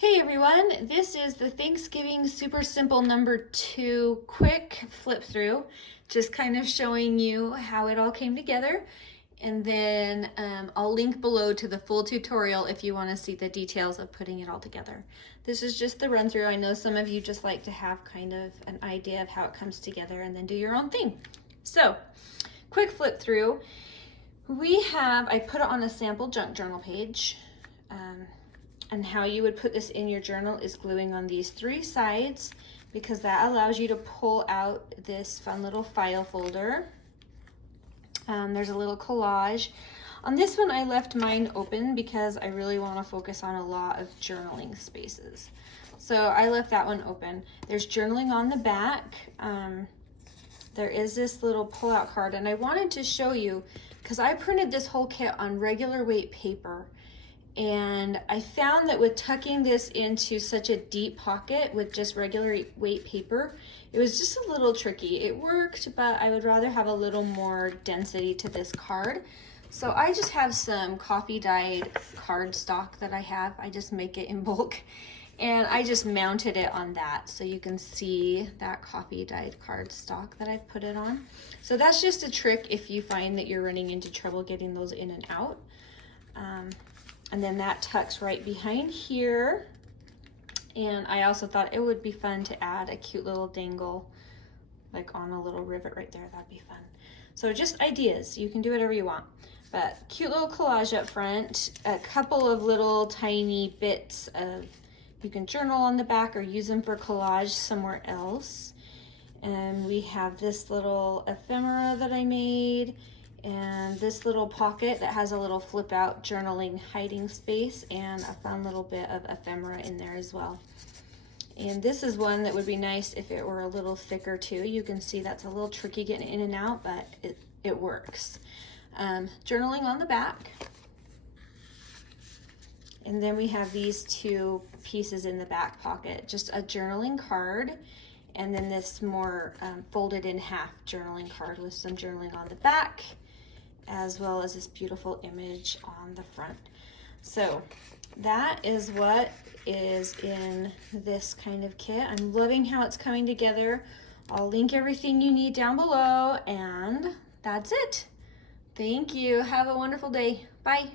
Hey everyone, this is the Thanksgiving Super Simple number 2 quick flip through, just kind of showing you how it all came together. And then I'll link below to the full tutorial if you want to see the details of putting it all together. This is just the run through. I know some of you just like to have kind of an idea of how it comes together and then do your own thing. So, quick flip through. I put it on a sample junk journal page. And how you would put this in your journal is gluing on these 3 sides, because that allows you to pull out this fun little file folder. There's a little collage. On this one, I left mine open because I really want to focus on a lot of journaling spaces. So I left that one open. There's journaling on the back. There is this little pull-out card, and I wanted to show you because I printed this whole kit on regular weight paper. And I found that with tucking this into such a deep pocket with just regular weight paper, it was just a little tricky. It worked, but I would rather have a little more density to this card. So I just have some coffee dyed cardstock that I have. I just make it in bulk. And I just mounted it on that so you can see that coffee dyed cardstock that I've put it on. So that's just a trick if you find that you're running into trouble getting those in and out. And then that tucks right behind here. And I also thought it would be fun to add a cute little dangle, like on a little rivet right there. That'd be fun. So just ideas. You can do whatever you want. But cute little collage up front. A couple of little tiny bits of, you can journal on the back or use them for collage somewhere else. And we have this little ephemera that I made. And this little pocket that has a little flip out journaling hiding space and a fun little bit of ephemera in there as well. And this is one that would be nice if it were a little thicker too. You can see that's a little tricky getting in and out, but it works. Journaling on the back. And then we have these 2 pieces in the back pocket, just a journaling card, and then this more folded in half journaling card with some journaling on the back, as well as this beautiful image on the front. So that is what is in this kind of kit. I'm loving how it's coming together. I'll link everything you need down below, and that's it. Thank you. Have a wonderful day. Bye.